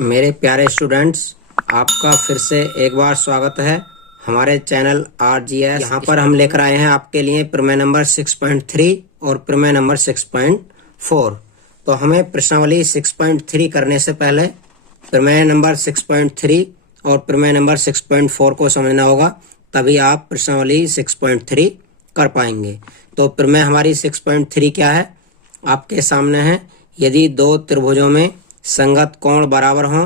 मेरे प्यारे स्टूडेंट्स, आपका फिर से एक बार स्वागत है हमारे चैनल RGS। यहाँ पर हम लेकर आए हैं आपके लिए प्रमेय नंबर 6.3 और प्रमेय नंबर 6.4। तो हमें प्रश्नावली 6.3 करने से पहले प्रमेय नंबर 6.3 और प्रमेय नंबर 6.4 को समझना होगा, तभी आप प्रश्नावली 6.3 कर पाएंगे। तो प्रमेय हमारी 6.3 क्या है, आपके सामने है। यदि दो त्रिभुजों में संगत कोण बराबर हों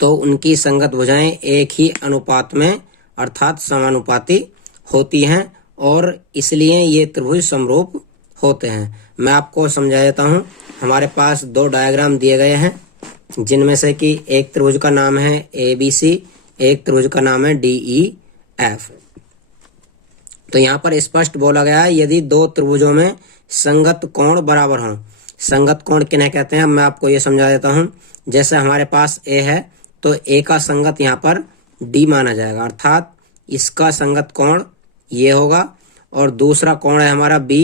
तो उनकी संगत भुजाएं एक ही अनुपात में अर्थात समानुपाती होती हैं और इसलिए ये त्रिभुज समरूप होते हैं। मैं आपको समझा देता हूँ। हमारे पास दो डायग्राम दिए गए हैं, जिनमें से कि एक त्रिभुज का नाम है ABC, एक त्रिभुज का नाम है DEF। तो यहाँ पर स्पष्ट बोला गया है, यदि दो त्रिभुजों में संगत कोण बराबर हों। संगत कोण किन्हें कहते हैं, मैं आपको ये समझा देता हूँ। जैसे हमारे पास A है तो A का संगत यहाँ पर D माना जाएगा, अर्थात इसका संगत कोण ये होगा। और दूसरा कोण है हमारा B,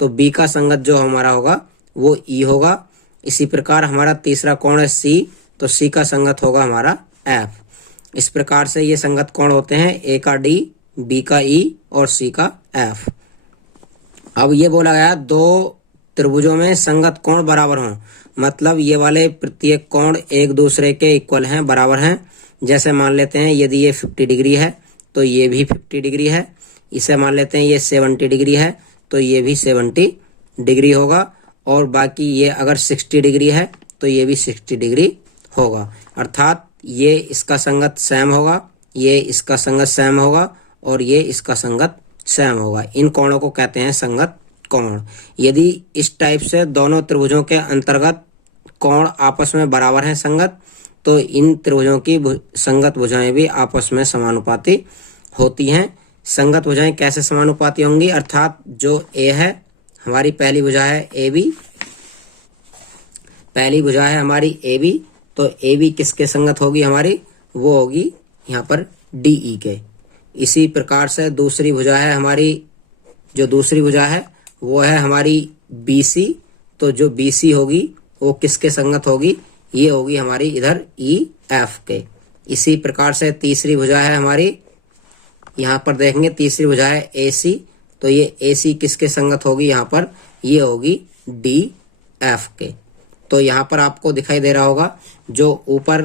तो B का संगत जो हमारा होगा वो E होगा। इसी प्रकार हमारा तीसरा कोण है C, तो C का संगत होगा हमारा F। इस प्रकार से ये संगत कोण होते हैं, A का D, B का E और C का F। अब ये बोला गया दो त्रिभुजों में संगत कोण बराबर हों, मतलब ये वाले प्रत्येक कोण एक दूसरे के इक्वल हैं, बराबर हैं। जैसे मान लेते हैं यदि ये 50 डिग्री है तो ये भी 50 डिग्री है। इसे मान लेते हैं ये 70 डिग्री है तो ये भी 70 डिग्री होगा। और बाकी ये अगर 60 डिग्री है तो ये भी 60 डिग्री होगा, अर्थात ये इसका संगत सेम होगा, ये इसका संगत सेम होगा और ये इसका संगत सेम होगा। इन कोणों को कहते हैं संगत कोण। यदि इस टाइप से दोनों त्रिभुजों के अंतर्गत कोण आपस में बराबर हैं संगत, तो इन त्रिभुजों की संगत भुजाएं भी आपस में समानुपाती होती हैं। संगत भुजाएं कैसे समानुपाती होंगी, अर्थात जो A है, हमारी पहली भुजा है AB, पहली भुजा है हमारी AB, तो AB किसके संगत होगी हमारी, वो होगी यहाँ पर DE के। इसी प्रकार से दूसरी भुजा है हमारी, जो दूसरी भुजा है वो है हमारी BC, तो जो BC होगी वो किसके संगत होगी, ये होगी हमारी इधर EF के। इसी प्रकार से तीसरी भुजा है हमारी, यहाँ पर देखेंगे तीसरी भुजा है AC, तो ये AC किसके संगत होगी, यहाँ पर ये होगी DF के। तो यहाँ पर आपको दिखाई दे रहा होगा, जो ऊपर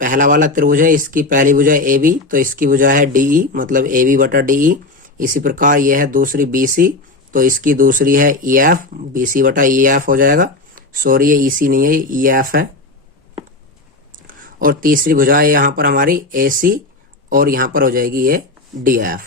पहला वाला त्रिभुज है इसकी पहली भुजा AB, तो इसकी भुजा है DE, मतलब AB बटा DE। इसी प्रकार ये है दूसरी BC, तो इसकी दूसरी है EF, BC बटा EF हो जाएगा। सॉरी, ये EC नहीं है, EF है। और तीसरी भुजा है यहाँ पर हमारी AC, और यहाँ पर हो जाएगी ये DF,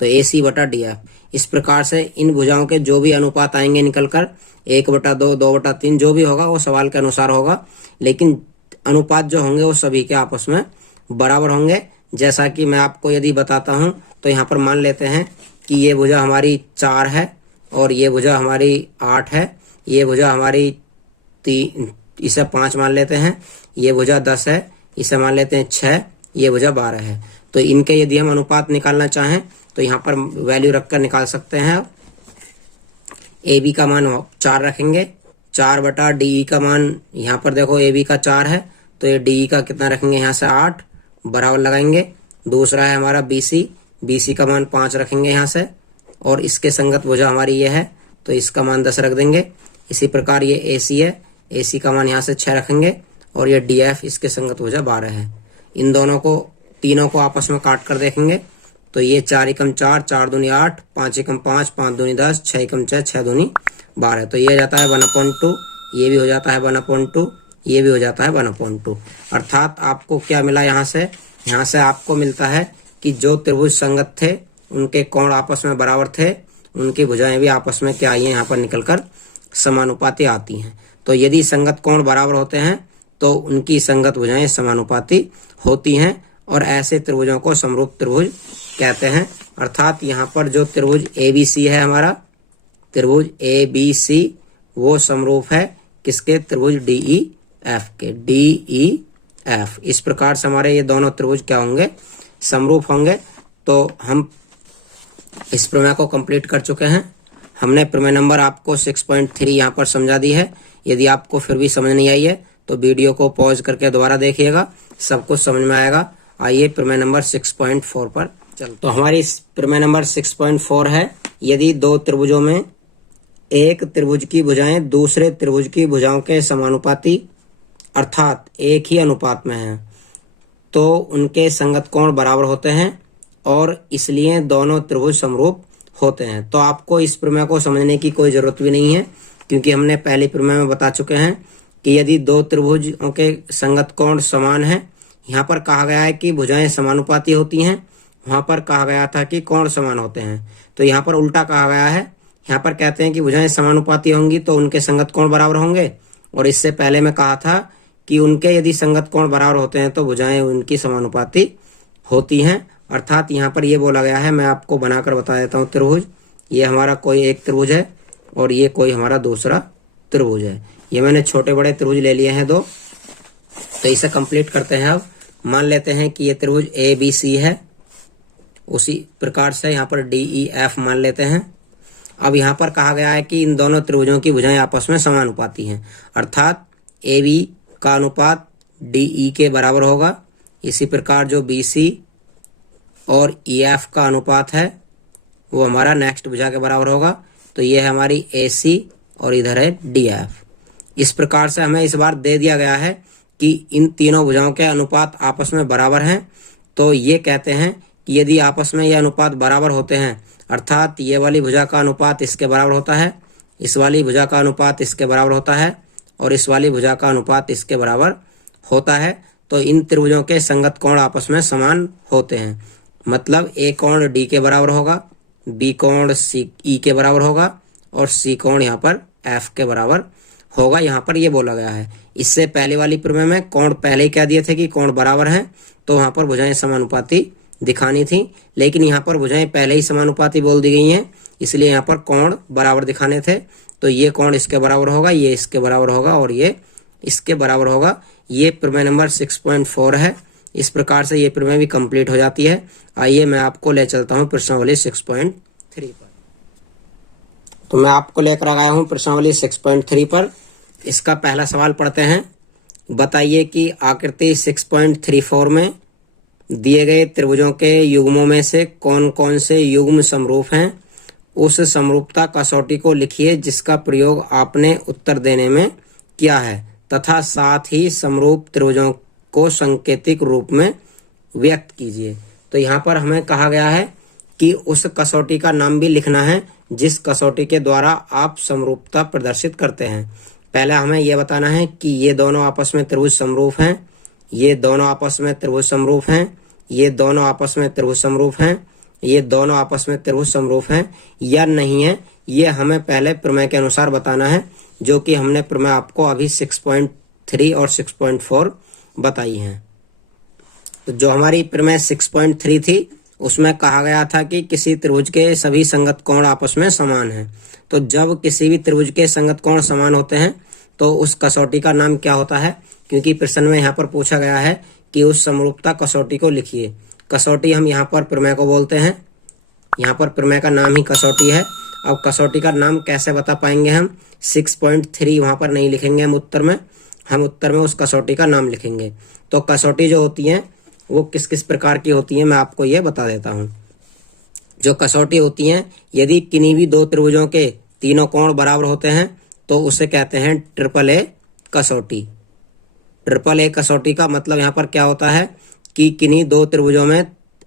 तो AC बटा DF। इस प्रकार से इन भुजाओं के जो भी अनुपात आएंगे निकलकर 1/2, 2/3 जो भी होगा वो सवाल के अनुसार होगा, लेकिन अनुपात जो होंगे वो सभी के आपस में बराबर होंगे। जैसा कि मैं आपको यदि बताता हूँ, तो यहाँ पर मान लेते हैं कि ये भुजा हमारी 4 है और ये भुजा हमारी 8 है, ये भुजा हमारी 3, इसे 5 मान लेते हैं, ये भुजा 10 है, इसे मान लेते हैं 6, ये भुजा 12 है। तो इनके यदि हम अनुपात निकालना चाहें तो यहाँ पर वैल्यू रखकर निकाल सकते हैं। AB का मान 4 रखेंगे, 4/DE का मान, यहाँ पर देखो AB का 4 है तो ये DE का कितना रखेंगे, यहाँ से 8 बराबर लगाएंगे। दूसरा है हमारा BC का मान 5 रखेंगे यहाँ से, और इसके संगत भुजा हमारी ये है तो इसका मान 10 रख देंगे। इसी प्रकार ये AC है, AC का मान यहाँ से 6 रखेंगे, और ये DF इसके संगत भुजा 12 है। इन दोनों को, तीनों को आपस में काट कर देखेंगे तो ये 4 एकम 4, 4 दूनी 8, 5 एकम 5, 5 दूनी 10, 6 एकम 6, 6 दूनी 12। तो ये जाता है 1/2, ये भी हो जाता है 1/2, ये भी हो जाता है 1/2। अर्थात आपको क्या मिला यहाँ से आपको मिलता है कि जो त्रिभुज संगत थे उनके कोण आपस में बराबर थे, उनकी भुजाएं भी आपस में क्या आई हैं, यहाँ पर निकलकर समानुपाती आती हैं। तो यदि संगत कोण बराबर होते हैं तो उनकी संगत भुजाएं समानुपाती होती हैं, और ऐसे त्रिभुजों को समरूप त्रिभुज कहते हैं। अर्थात यहाँ पर जो त्रिभुज ABC है हमारा, त्रिभुज ABC वो समरूप है किसके, त्रिभुज DEF के, DEF। इस प्रकार से हमारे ये दोनों त्रिभुज क्या होंगे, समरूप होंगे। तो हम इस प्रमेय को कंप्लीट कर चुके हैं। हमने प्रमेय नंबर आपको 6.3 यहाँ पर समझा दी है। यदि आपको फिर भी समझ नहीं आई है तो वीडियो को पॉज करके दोबारा देखिएगा, सब कुछ समझ में आएगा। आइए प्रमेय नंबर 6.4 पर चल। तो हमारी प्रमेय नंबर 6.4 है, यदि दो त्रिभुजों में एक त्रिभुज की भुजाएं दूसरे त्रिभुज की भुजाओं के समानुपाती अर्थात एक ही अनुपात में हैं, तो उनके संगत कोण बराबर होते हैं और इसलिए दोनों त्रिभुज समरूप होते हैं। तो आपको इस प्रमेय को समझने की कोई जरूरत भी नहीं है, क्योंकि हमने पहली प्रमेय में बता चुके हैं कि यदि दो त्रिभुजों के संगत कोण समान है, यहाँ पर कहा गया है कि भुजाएं समानुपाती होती हैं, वहां पर कहा गया था कि कोण समान होते हैं। तो यहाँ पर उल्टा कहा गया है, यहाँ पर कहते हैं कि भुजाएं समानुपाती होंगी तो उनके संगत कोण बराबर होंगे, और इससे पहले मैं कहा था कि उनके यदि संगत कोण बराबर होते हैं तो भुजाएं उनकी समानुपाती होती हैं। अर्थात यहाँ पर ये बोला गया है, मैं आपको बनाकर बता देता हूँ। त्रिभुज, ये हमारा कोई एक त्रिभुज है और ये कोई हमारा दूसरा त्रिभुज है। ये मैंने छोटे बड़े त्रिभुज ले लिए हैं दो, तो इसे कंप्लीट करते हैं। अब मान लेते हैं कि ये त्रिभुज ABC है, उसी प्रकार से यहाँ पर DEF मान लेते हैं। अब यहाँ पर कहा गया है कि इन दोनों त्रिभुजों की भुजाएं आपस में समानुपाती हैं, अर्थात AB का अनुपात DE के बराबर होगा। इसी प्रकार जो BC और EF का अनुपात है वो हमारा नेक्स्ट भुजा के बराबर होगा। तो ये है हमारी AC और इधर है DF। इस प्रकार से हमें इस बार दे दिया गया है कि इन तीनों भुजाओं के अनुपात आपस में बराबर हैं। तो ये कहते हैं कि यदि आपस में ये अनुपात बराबर होते हैं, अर्थात ये वाली भुजा का अनुपात इसके बराबर होता है, इस वाली भुजा का अनुपात इसके बराबर होता है और इस वाली भुजा का अनुपात इसके बराबर होता है, तो इन त्रिभुजों के संगत कोण आपस में समान होते हैं। मतलब A कोण D के बराबर होगा, B कोण E के बराबर होगा और C कोण यहाँ पर F के बराबर होगा। यहाँ पर ये बोला गया है। इससे पहले वाली प्रमेय में कोण पहले ही कह दिए थे कि कोण बराबर हैं, तो वहाँ पर भुजाएं समानुपाती दिखानी थी, लेकिन यहाँ पर भुजाएं पहले ही समानुपाती बोल दी गई हैं, इसलिए यहाँ पर कोण बराबर दिखाने थे। तो ये कोण इसके बराबर होगा, ये इसके बराबर होगा और ये इसके बराबर होगा। ये प्रमेय नंबर 6.4 है। इस प्रकार से ये प्रमेय भी कंप्लीट हो जाती है। आइए मैं आपको ले चलता हूँ प्रश्नावली 6.3 पर। तो मैं आपको लेकर आया हूँ प्रश्नावली 6.3 पर। इसका पहला सवाल पढ़ते हैं। बताइए कि आकृति 6.34 में दिए गए त्रिभुजों के युग्मों में से कौन कौन से युग्म समरूप हैं। उस समरूपता कसौटी को लिखिए जिसका प्रयोग आपने उत्तर देने में किया है, तथा साथ ही समरूप त्रिभुजों को सांकेतिक रूप में व्यक्त कीजिए। तो यहाँ पर हमें कहा गया है कि उस कसौटी का नाम भी लिखना है जिस कसौटी के द्वारा आप समरूपता प्रदर्शित करते हैं। पहला हमें यह बताना है कि ये दोनों आपस में त्रिभुज समरूप हैं, ये दोनों आपस में त्रिभुज समरूप हैं, ये दोनों आपस में त्रिभुज समरूप हैं, ये दोनों आपस में त्रिभुज समरूप हैं या नहीं है। ये हमें पहले प्रमेय के अनुसार बताना है, जो कि हमने प्रमेय आपको अभी 6.3 और 6.4 बताई हैं। तो जो हमारी प्रमेय 6.3 थी उसमें कहा गया था कि किसी त्रिभुज के सभी संगत कोण आपस में समान हैं। तो जब किसी भी त्रिभुज के संगत कोण समान होते हैं तो उस कसौटी का नाम क्या होता है, क्योंकि प्रश्न में यहाँ पर पूछा गया है कि उस समरूपता कसौटी को लिखिए। कसौटी हम यहाँ पर प्रमेय को बोलते हैं, यहाँ पर प्रमेय का नाम ही कसौटी है। अब कसौटी का नाम कैसे बता पाएंगे हम? 6.3 वहाँ पर नहीं लिखेंगे हम उत्तर में उस कसौटी का नाम लिखेंगे। तो कसौटी जो होती हैं वो किस किस प्रकार की होती हैं मैं आपको ये बता देता हूँ। जो कसौटी होती हैं, यदि किन्हीं भी दो त्रिभुजों के तीनों कोण बराबर होते हैं तो उसे कहते हैं AAA कसौटी। AAA कसौटी का मतलब यहाँ पर क्या होता है कि किन्हीं दो त्रिभुजों में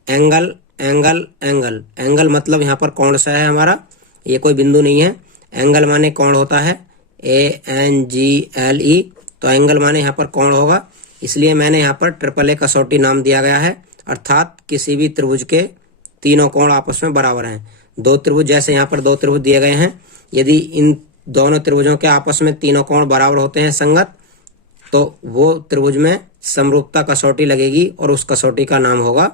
एंगल एंगल एंगल एंगल मतलब यहाँ पर कोण सा है हमारा, ये कोई बिंदु नहीं है। एंगल माने कोण होता है, ANGLE। तो एंगल माने यहाँ पर कोण होगा, इसलिए मैंने यहाँ पर AAA कसौटी नाम दिया गया है। अर्थात किसी भी त्रिभुज के तीनों कोण आपस में बराबर हैं। दो त्रिभुज, जैसे यहाँ पर दो त्रिभुज दिए गए हैं, यदि इन दोनों त्रिभुजों के आपस में तीनों कोण बराबर होते हैं संगत, तो वो त्रिभुज में समरूपता कसौटी लगेगी और उस कसौटी का नाम होगा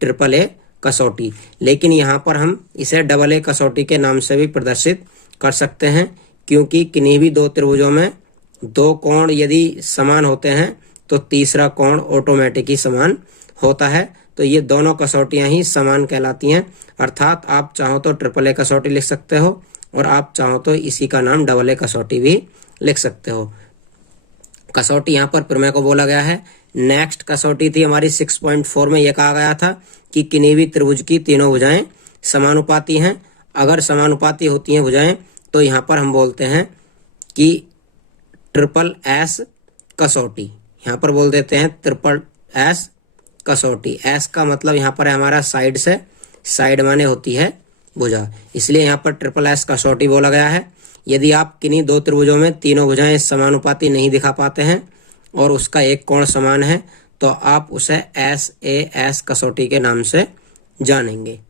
AAA कसौटी। लेकिन यहाँ पर हम इसे AA कसौटी के नाम से भी प्रदर्शित कर सकते हैं, क्योंकि किन्हीं भी दो त्रिभुजों में दो कोण यदि समान होते हैं तो तीसरा कोण ऑटोमेटिक ही समान होता है। तो ये दोनों कसौटियां ही समान कहलाती हैं। अर्थात आप चाहो तो AAA कसौटी लिख सकते हो और आप चाहो तो इसी का नाम AA कसौटी भी लिख सकते हो। कसौटी यहाँ पर प्रमेय को बोला गया है। नेक्स्ट कसौटी थी हमारी 6.4 में, यह कहा गया था कि किन्हीं भी त्रिभुज की तीनों भुजाएं समानुपाती हैं। अगर समानुपाती होती हैं भुजाएं तो यहाँ पर हम बोलते हैं कि ट्रिपल एस कसौटी। यहाँ पर बोल देते हैं ट्रिपल एस कसौटी। एस का मतलब यहाँ पर है हमारा साइड से, साइड माने होती है भुजा, इसलिए यहाँ पर ट्रिपल एस कसौटी बोला गया है। यदि आप किन्हीं दो त्रिभुजों में तीनों भुजाएं समानुपाती नहीं दिखा पाते हैं और उसका एक कोण समान है तो आप उसे SAS कसौटी के नाम से जानेंगे।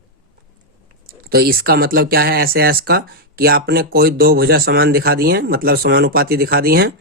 तो इसका मतलब क्या है SAS का, कि आपने कोई दो भुजा समान दिखा दी हैं, मतलब समानुपाती दिखा दी हैं,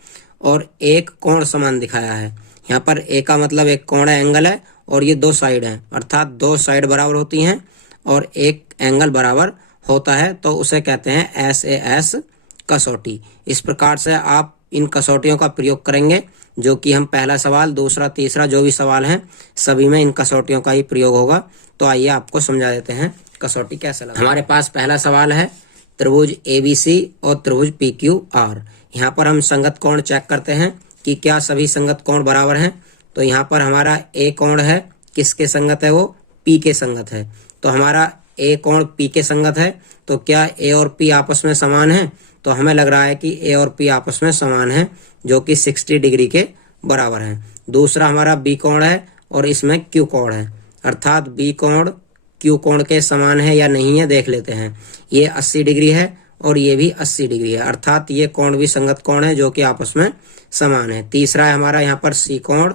और एक कोण समान दिखाया है। यहाँ पर ए का मतलब एक कोण है, एंगल है, और ये दो साइड हैं, अर्थात दो साइड बराबर होती हैं और एक एंगल बराबर होता है, तो उसे कहते हैं SAS कसौटी। इस प्रकार से आप इन कसौटियों का प्रयोग करेंगे, जो कि हम पहला सवाल, दूसरा, तीसरा जो भी सवाल हैं सभी में इन कसौटियों का ही प्रयोग होगा। तो आइए आपको समझा देते हैं कसौटी कैसे लगा। हमारे पास पहला सवाल है त्रिभुज ABC और त्रिभुज PQR। यहाँ पर हम संगत कोण चेक करते हैं कि क्या सभी संगत कोण बराबर हैं। तो यहाँ पर हमारा ए कोण है, किसके संगत है, वो P के संगत है। तो हमारा ए कोण P के संगत है, तो क्या ए और P आपस में समान है? तो हमें लग रहा है कि ए और P आपस में समान है, जो कि 60 डिग्री के बराबर है। दूसरा हमारा B कोण है और इसमें Q कोण है, अर्थात B कोण Q कोण के समान है या नहीं है देख लेते हैं। ये 80 डिग्री है और ये भी 80 डिग्री है, अर्थात ये कोण भी संगत कोण है जो कि आपस में समान है। तीसरा है हमारा यहाँ पर C कोण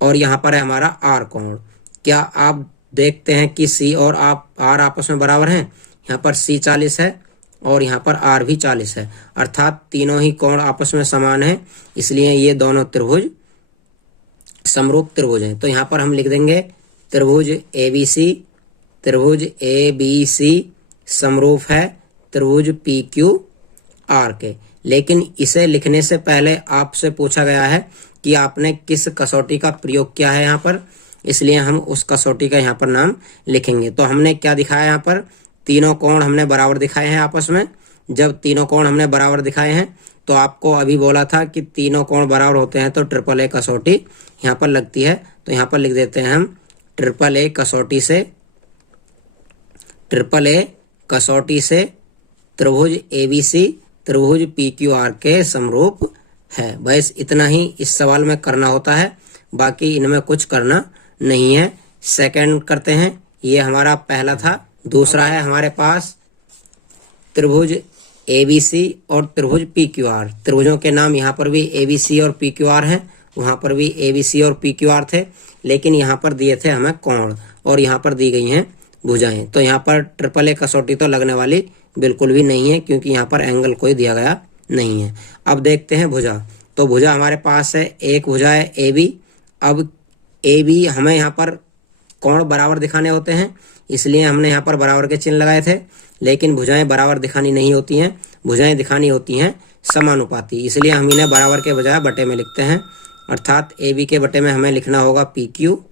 और यहाँ पर है हमारा R कोण। क्या आप देखते हैं कि C और R आपस में बराबर हैं? यहाँ पर C 40 है और यहाँ पर R भी 40 है, अर्थात तीनों ही कोण आपस में समान है, इसलिए ये दोनों त्रिभुज समरूप त्रिभुज हैं। तो यहाँ पर हम लिख देंगे त्रिभुज ABC समरूप है त्रिभुज PQR के। लेकिन इसे लिखने से पहले आपसे पूछा गया है कि आपने किस कसौटी का प्रयोग किया है यहाँ पर, इसलिए हम उस कसौटी का यहाँ पर नाम लिखेंगे। तो हमने क्या दिखाया यहाँ पर, तीनों कोण हमने बराबर दिखाए हैं आपस में। जब तीनों कोण हमने बराबर दिखाए हैं तो आपको अभी बोला था कि तीनों कोण बराबर होते हैं तो ट्रिपल ए कसौटी यहाँ पर लगती है। तो यहाँ पर लिख देते हैं हम ट्रिपल ए कसौटी से त्रिभुज ABC त्रिभुज PQR के समरूप है। बस इतना ही इस सवाल में करना होता है, बाकी इनमें कुछ करना नहीं है। सेकंड करते हैं, ये हमारा पहला था। दूसरा है हमारे पास त्रिभुज ABC और त्रिभुज PQR। त्रिभुजों के नाम यहाँ पर भी ABC और PQR हैं, वहाँ पर भी ABC और PQR थे, लेकिन यहाँ पर दिए थे हमें कोण और यहाँ पर दी गई हैं भुजाएं। तो यहाँ पर ट्रिपल ए कसौटी तो लगने वाली बिल्कुल भी नहीं है, क्योंकि यहाँ पर एंगल कोई दिया गया नहीं है। अब देखते हैं भुजा। तो भुजा हमारे पास है, एक भुजा है AB। अब AB हमें यहाँ पर कोण बराबर दिखाने होते हैं, इसलिए हमने यहाँ पर बराबर के चिन्ह लगाए थे, लेकिन भुजाएं बराबर दिखानी नहीं होती हैं, भुजाएं दिखानी होती हैं समानुपाती, इसलिए हम इन्हें बराबर के बजाय बटे में लिखते हैं, अर्थात AB के बटे में हमें लिखना होगा PQ।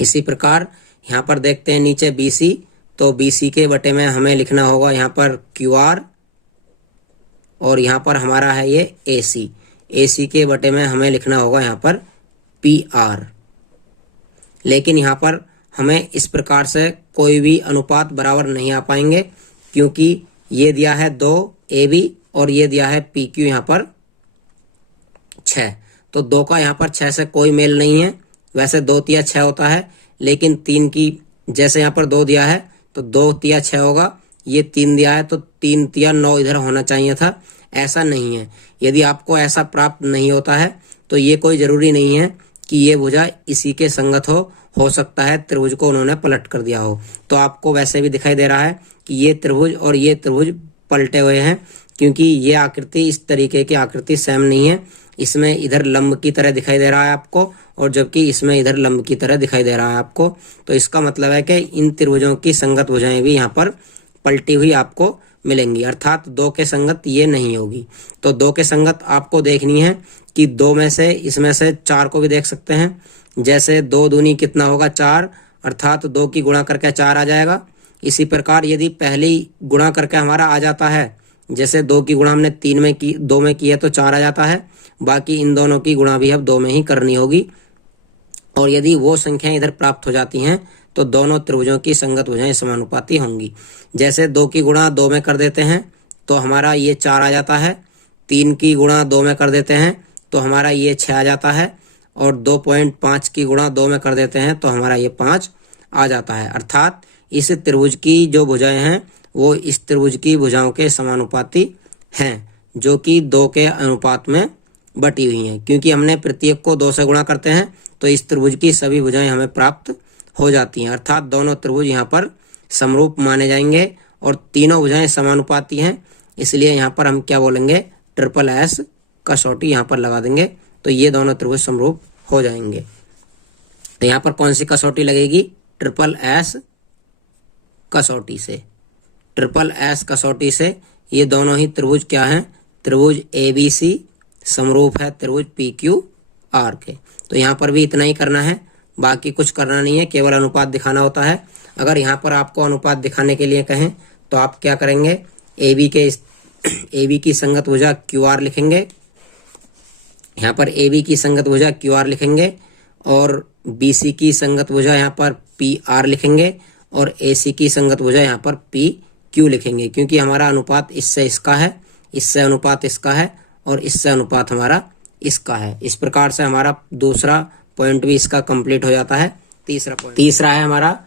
इसी प्रकार यहाँ पर देखते हैं नीचे BC, तो BC के बटे में हमें लिखना होगा यहाँ पर QR, और यहाँ पर हमारा है ये AC के बटे में हमें लिखना होगा यहाँ पर PR। लेकिन यहाँ पर हमें इस प्रकार से कोई भी अनुपात बराबर नहीं आ पाएंगे, क्योंकि ये दिया है 2 AB और ये दिया है PQ यहाँ पर 6। तो 2 का यहाँ पर 6 से कोई मेल नहीं है। वैसे 2 तिया 6 होता है, लेकिन 3 की जैसे यहाँ पर 2 दिया है तो 2 तिया 6 होगा, ये 3 दिया है तो 3 तिया 9 इधर होना चाहिए था, ऐसा नहीं है। यदि आपको ऐसा प्राप्त नहीं होता है तो ये कोई ज़रूरी नहीं है कि ये भुजा इसी के संगत हो सकता है त्रिभुज को उन्होंने पलट कर दिया हो। तो आपको वैसे भी दिखाई दे रहा है कि ये त्रिभुज और ये त्रिभुज पलटे हुए हैं, क्योंकि ये आकृति, इस तरीके की आकृति सेम नहीं है। इसमें इधर लंब की तरह दिखाई दे रहा है आपको, और जबकि इसमें इधर लंब की तरह दिखाई दे रहा है आपको। तो इसका मतलब है कि इन त्रिभुजों की संगत भुजाएं भी यहाँ पर पलटी हुई आपको मिलेंगी, अर्थात 2 के संगत ये नहीं होगी। तो 2 के संगत आपको देखनी है कि 2 में से, इसमें से 4 को भी देख सकते हैं। जैसे 2 दूनी कितना होगा 4, अर्थात 2 की गुणा करके 4 आ जाएगा। इसी प्रकार यदि पहले ही गुणा करके हमारा आ जाता है जैसे 2 की गुणा हमने 3 में की, 2 में की है तो 4 आ जाता है। बाकी इन दोनों की गुणा भी अब 2 में ही करनी होगी। और यदि वो संख्याएं इधर प्राप्त हो जाती हैं तो दोनों त्रिभुजों की संगत भुजाएं समानुपाती होंगी। जैसे 2 की गुणा 2 में कर देते हैं तो हमारा ये 4 आ जाता है। 3 की गुणा 2 में कर देते हैं तो हमारा ये 6 आ जाता है। और 2.5 की गुणा 2 में कर देते हैं तो हमारा ये 5 आ जाता है। अर्थात इस त्रिभुज की जो भुजाएं हैं वो इस त्रिभुज की भुजाओं के समानुपाती हैं, जो कि 2 के अनुपात में बटी हुई हैं। क्योंकि हमने प्रत्येक को 2 से गुणा करते हैं तो इस त्रिभुज की सभी भुजाएं हमें प्राप्त हो जाती हैं। अर्थात दोनों त्रिभुज यहाँ पर समरूप माने जाएंगे और तीनों भुजाएं समानुपाती हैं। इसलिए यहाँ पर हम क्या बोलेंगे, ट्रिपल एस कसौटी यहाँ पर लगा देंगे तो ये दोनों त्रिभुज समरूप हो जाएंगे। तो यहाँ पर कौन सी कसौटी लगेगी, ट्रिपल एस कसौटी से। ट्रिपल एस कसौटी से ये दोनों ही त्रिभुज क्या हैं, त्रिभुज ABC समरूप है त्रिभुज PQR के। तो यहाँ पर भी इतना ही करना है, बाकी कुछ करना नहीं है, केवल अनुपात दिखाना होता है। अगर यहाँ पर आपको अनुपात दिखाने के लिए कहें तो आप क्या करेंगे, AB की संगत भुजा QR लिखेंगे। यहाँ पर AB की संगत भुजा QR लिखेंगे और BC की संगत भुजा यहाँ पर PR लिखेंगे और AC की संगत भुजा यहाँ पर PQ लिखेंगे। क्योंकि हमारा अनुपात इससे इसका है, इससे अनुपात इसका है और इससे अनुपात हमारा इसका है। इस प्रकार से हमारा दूसरा पॉइंट भी इसका कंप्लीट हो जाता है। तीसरा है हमारा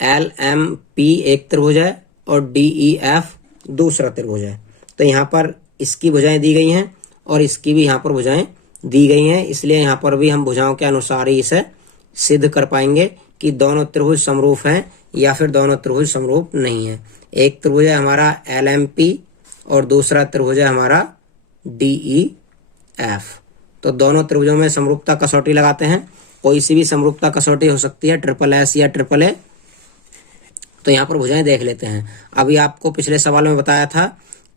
LMP एक त्रिभुज है और DEF दूसरा त्रिभुज है। तो यहाँ पर इसकी भुजाएं दी गई हैं और इसकी भी यहाँ पर भुजाएं दी गई हैं। इसलिए यहाँ पर भी हम भुजाओं के अनुसार ही इसे सिद्ध कर पाएंगे कि दोनों त्रिभुज समरूप हैं या फिर दोनों त्रिभुज समरूप नहीं है। एक त्रिभुज है हमारा LMP और दूसरा त्रिभुज है हमारा DEF। तो दोनों त्रिभुजों में समरूपता कसौटी लगाते हैं। कोई सी भी समरूपता कसौटी हो सकती है, ट्रिपल एस या ट्रिपल ए। तो यहाँ पर भुजाएं देख लेते हैं। अभी आपको पिछले सवाल में बताया था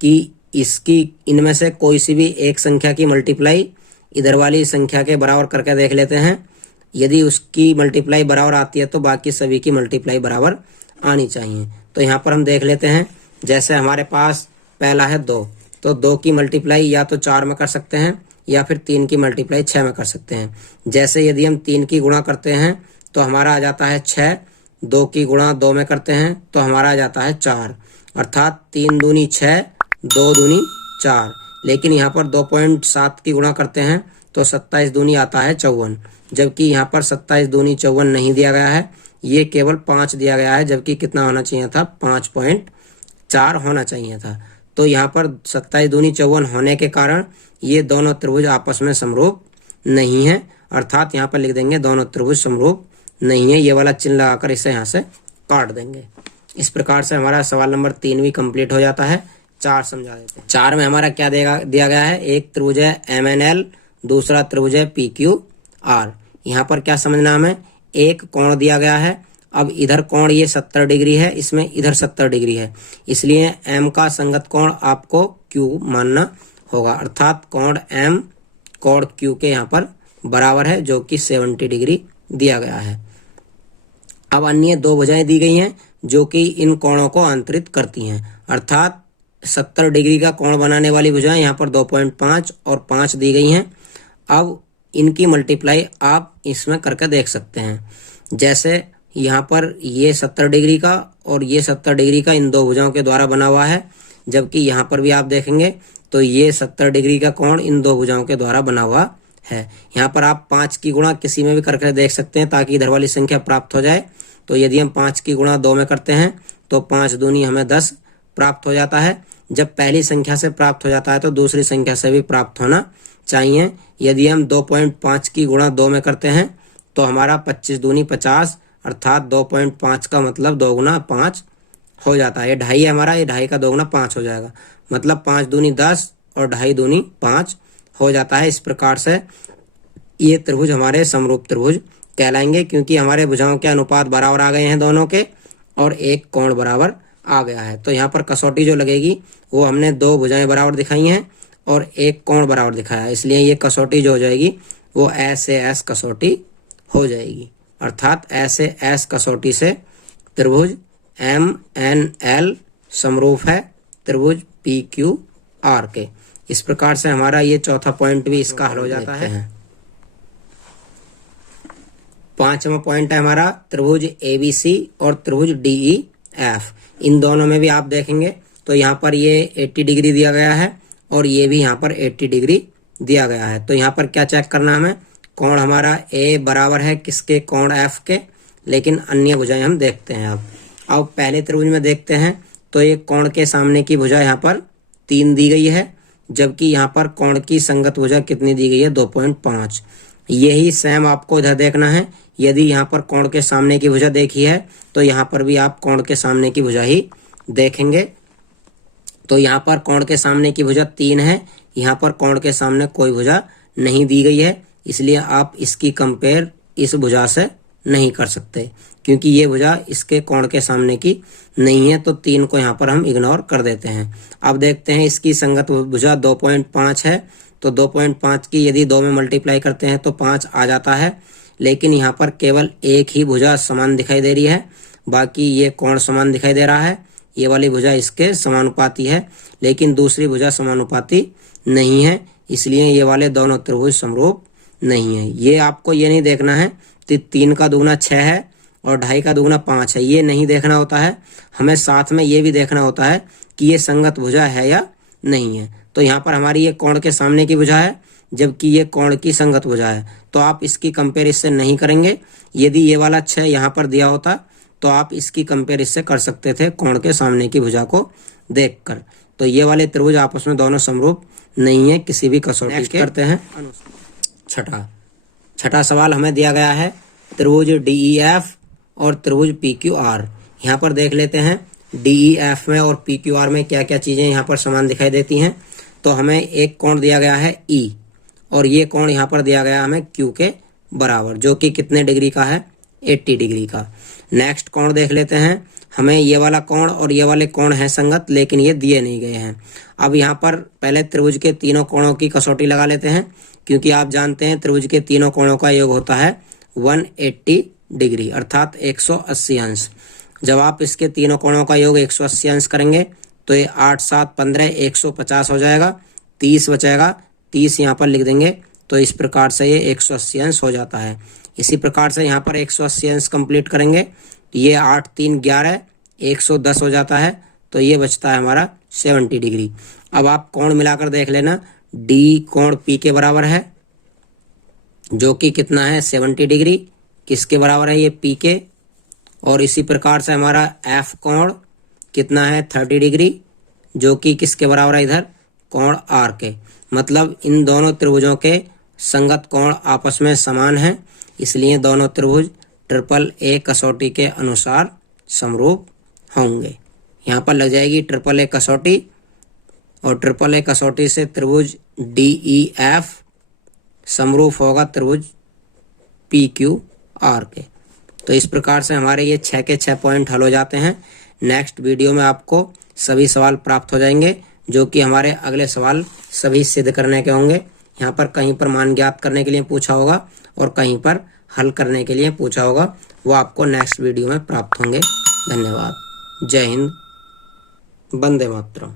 कि इसकी इनमें से कोई सी भी एक संख्या की मल्टीप्लाई इधर वाली संख्या के बराबर करके देख लेते हैं। यदि उसकी मल्टीप्लाई बराबर आती है तो बाकी सभी की मल्टीप्लाई बराबर आनी चाहिए। तो यहाँ पर हम देख लेते हैं। जैसे हमारे पास पहला है 2, तो 2 की मल्टीप्लाई या तो 4 में कर सकते हैं या फिर 3 की मल्टीप्लाई 6 में कर सकते हैं। जैसे यदि हम 3 की गुणा करते हैं तो हमारा आ जाता है 6, 2 की गुणा 2 में करते हैं तो हमारा आ जाता है 4। अर्थात 3 दूनी 6, 2 दूनी 4। लेकिन यहाँ पर 2.7 की गुणा करते हैं तो 27 दूनी आता है 54। जबकि यहाँ पर 27 दूनी 54 नहीं दिया गया है, ये केवल 5 दिया गया है। जबकि कितना होना चाहिए था, 5.4 होना चाहिए था। तो यहाँ पर 27 दूनी 54 होने के कारण ये दोनों त्रिभुज आपस में समरूप नहीं है। अर्थात यहाँ पर लिख देंगे दोनों त्रिभुज समरूप नहीं है। ये वाला चिन्ह लगाकर इसे यहाँ से काट देंगे। इस प्रकार से हमारा सवाल नंबर 3 भी कंप्लीट हो जाता है। 4 समझा देते हैं। 4 में हमारा क्या दिया गया है, एक त्रिभुज है MNL, दूसरा त्रिभुज है PQR। यहाँ पर क्या समझना हमें, एक कोण दिया गया है। अब इधर कोण ये 70 डिग्री है, इसमें इधर 70 डिग्री है, इसलिए M का संगत कोण आपको Q मानना होगा। अर्थात कोण M कोण Q के यहाँ पर बराबर है, जो कि 70 डिग्री दिया गया है। अब अन्य 2 भुजाएं दी गई हैं जो कि इन कोणों को अंतरित करती हैं। अर्थात 70 डिग्री का कोण बनाने वाली भुजाएं यहाँ पर 2.5 और 5 दी गई हैं। अब इनकी मल्टीप्लाई आप इसमें करके देख सकते हैं। जैसे यहाँ पर ये 70 डिग्री का और ये 70 डिग्री का इन 2 भुजाओं के द्वारा बना हुआ है। जबकि यहाँ पर भी आप देखेंगे तो ये 70 डिग्री का कोण इन 2 भुजाओं के द्वारा बना हुआ है। यहाँ पर आप 5 की गुणा किसी में भी करके देख सकते हैं ताकि इधर वाली संख्या प्राप्त हो जाए। तो यदि हम 5 की गुणा 2 में करते हैं तो 5 दूनी हमें 10 प्राप्त हो जाता है। जब पहली संख्या से प्राप्त हो जाता है तो दूसरी संख्या से भी प्राप्त होना चाहिए। यदि हम 2.5 की गुणा 2 में करते हैं तो हमारा 25 दूनी 50, अर्थात 2.5 का मतलब 2 गुना 5 हो जाता है। ये 2.5 है हमारा, ये 2.5 का 2 गुना 5 हो जाएगा, मतलब 5 दूनी 10 और 2.5 दूनी 5 हो जाता है। इस प्रकार से ये त्रिभुज हमारे समरूप त्रिभुज कहलाएंगे, क्योंकि हमारे भुजाओं के अनुपात बराबर आ गए हैं दोनों के और एक कोण बराबर आ गया है। तो यहाँ पर कसौटी जो लगेगी वो हमने 2 भुजाएं बराबर दिखाई हैं और एक कोण बराबर दिखाया है, इसलिए ये कसौटी जो हो जाएगी वो SAS कसौटी हो जाएगी। अर्थात SAS कसौटी से त्रिभुज MNL समरूप है त्रिभुज पी क्यू आर के। इस प्रकार से हमारा ये चौथा पॉइंट भी इसका हल हो जाता है। पांचवा पॉइंट है हमारा त्रिभुज एबीसी और त्रिभुज डीईएफ। इन दोनों में भी आप देखेंगे तो यहाँ पर ये 80 डिग्री दिया गया है और ये भी यहाँ पर 80 डिग्री दिया गया है। तो यहाँ पर क्या चेक करना हमें, कोण हमारा ए बराबर है किसके, कोण एफ के, लेकिन अन्य भुजाएं हम देखते हैं। अब पहले त्रिभुज में देखते हैं तो ये कोण के सामने की भुजा यहाँ पर 3 दी गई है, जबकि यहाँ पर कोण की संगत भुजा कितनी दी गई है, 2.5। यही सेम आपको इधर देखना है। यदि यहाँ पर कोण के सामने की भुजा देखी है तो यहाँ पर भी आप कोण के सामने की भुजा ही देखेंगे। तो यहाँ पर कोण के सामने की भुजा 3 है, यहाँ पर कोण के सामने कोई भुजा नहीं दी गई है, इसलिए आप इसकी कंपेयर इस भुजा से नहीं कर सकते, क्योंकि ये भुजा इसके कोण के सामने की नहीं है। तो 3 को यहाँ पर हम इग्नोर कर देते हैं। अब देखते हैं इसकी संगत भुजा 2.5 है, तो 2.5 की यदि 2 में मल्टीप्लाई करते हैं तो 5 आ जाता है, लेकिन यहाँ पर केवल एक ही भुजा समान दिखाई दे रही है, बाकी ये कोण समान दिखाई दे रहा है। ये वाली भुजा इसके समानुपाती है, लेकिन दूसरी भुजा समानुपाती नहीं है, इसलिए ये वाले दोनों त्रिभुज समरूप नहीं है। ये आपको ये नहीं देखना है कि 3 का दुगुना 6 है और 2.5 का दुगुना 5 है, ये नहीं देखना होता है। हमें साथ में ये भी देखना होता है कि ये संगत भुजा है या नहीं है। तो यहाँ पर हमारी ये कोण के सामने की भुजा है, जबकि ये कोण की संगत भुजा है, तो आप इसकी कंपेयर इससे नहीं करेंगे। यदि ये वाला 6 यहाँ पर दिया होता तो आप इसकी कंपेयर इससे कर सकते थे कोण के सामने की भुजा को देखकर। तो ये वाले त्रिभुज आपस में दोनों समरूप नहीं है किसी भी कसौटी के। करते हैं छठा सवाल हमें दिया गया है त्रिभुज डीईएफ और त्रिभुज पीक्यूआर। यहाँ पर देख लेते हैं डीईएफ में और पीक्यूआर में क्या क्या चीजें यहाँ पर समान दिखाई देती हैं। तो हमें एक कोण दिया गया है ई और ये कोण यहाँ पर दिया गया हमें क्यू के बराबर, जो कि कितने डिग्री का है, 80 डिग्री का। नेक्स्ट कोण देख लेते हैं। हमें ये वाला कोण और ये वाले कोण है संगत, लेकिन ये दिए नहीं गए हैं। अब यहाँ पर पहले त्रिभुज के तीनों कोणों की कसौटी लगा लेते हैं, क्योंकि आप जानते हैं त्रिभुज के तीनों कोणों का योग होता है 180 डिग्री अर्थात 180 अंश। जब आप इसके तीनों कोणों का योग 180 अंश करेंगे तो ये 8 7 15 150 हो जाएगा, 30 बचेगा, 30 यहाँ पर लिख देंगे। तो इस प्रकार से ये 180 अंश हो जाता है। इसी प्रकार से यहाँ पर 180 अंश कंप्लीट करेंगे तो ये 8 3 11 110 हो जाता है। तो ये बचता है हमारा 70 डिग्री। अब आप कोण मिलाकर देख लेना, डी कोण पी के बराबर है, जो कि कितना है, 70 डिग्री। किसके बराबर है, ये पी के। और इसी प्रकार से हमारा एफ कोण कितना है, 30 डिग्री, जो कि किसके बराबर है, इधर कोण आर के। मतलब इन दोनों त्रिभुजों के संगत कोण आपस में समान हैं, इसलिए दोनों त्रिभुज ट्रिपल ए कसौटी के अनुसार समरूप होंगे। यहाँ पर लग जाएगी ट्रिपल ए कसौटी और ट्रिपल ए कसौटी से त्रिभुज डीईएफ समरूप होगा त्रिभुज पीक्यूआर के। तो इस प्रकार से हमारे ये 6 के 6 पॉइंट हल हो जाते हैं। नेक्स्ट वीडियो में आपको सभी सवाल प्राप्त हो जाएंगे, जो कि हमारे अगले सवाल सभी सिद्ध करने के होंगे। यहाँ पर कहीं पर मान ज्ञात करने के लिए पूछा होगा और कहीं पर हल करने के लिए पूछा होगा, वो आपको नेक्स्ट वीडियो में प्राप्त होंगे। धन्यवाद। जय हिंद, वंदे मातरम।